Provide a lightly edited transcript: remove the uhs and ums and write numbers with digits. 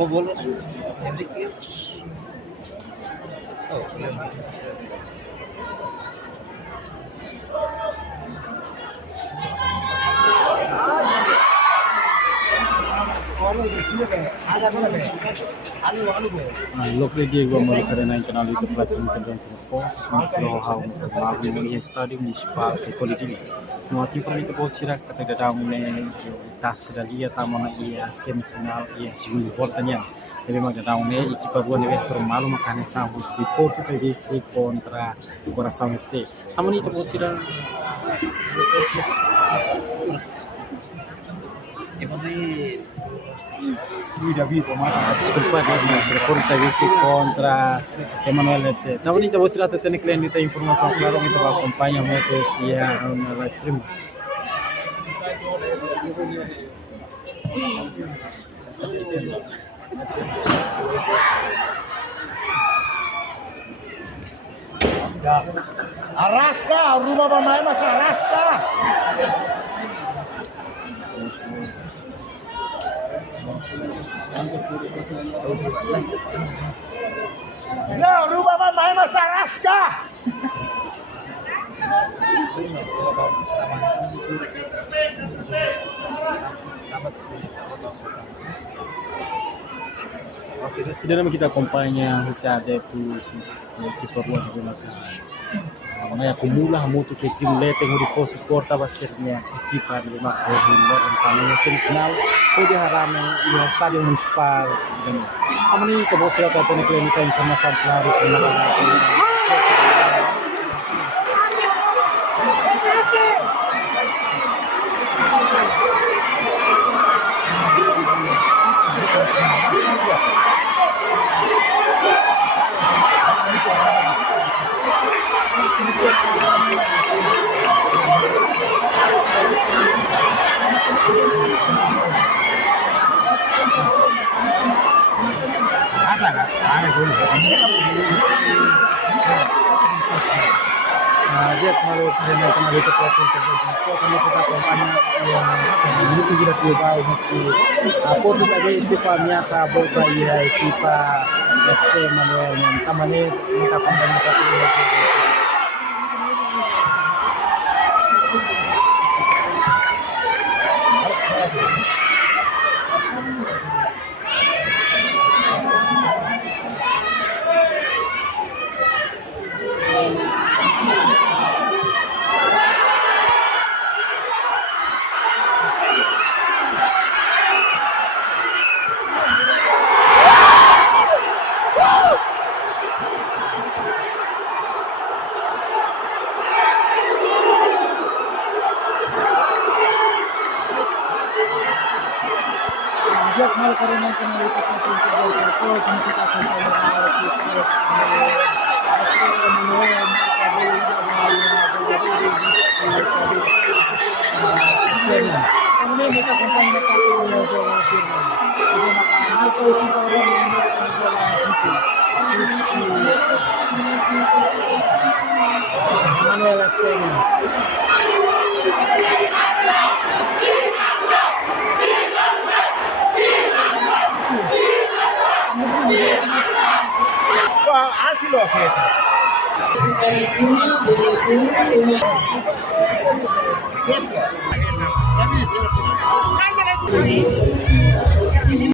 वो बोलो ना कैमरे clear oh Lokre Diego Molokaren ang kanal itu pelajaran tentang pos mikro hau mabu melihat stadium municipal ke Kolidini. Nuati pernah itu bocira kata datang ne tas dalia tamana ia semifinal ia segundo voltanya. Tapi memang datang ne equipa boa investor malu makanya sambut si Porto PVC contra Coração FC. Taman itu bocira Desculpa, Porto PVC contra Emmanuel FC. Taman itu bocira tetap kalian minta informasi claro kita acompanha muito ia na live stream. Arrasca, rumah pemain masih Arrasca. Ya, rumah pemain masih Arrasca. Tidak nama kita acompanha José Adeptos, equipa boa de Jonathan. Mana acumula muito que aquilo lá tem o reforço porta vai ser minha equipa de uma corrida na semifinal pode harame no estádio municipal. Amani ko bot sila tayo ni informasi klaro Dia malu dengan kenal itu proses tertentu sama kita acompanha muito diretiva esse Porto também se famia sabor para a equipa FC Manuel tamane kita acompanha kita Jack mal karena kenal itu terus masih tak Asilo feta. Kan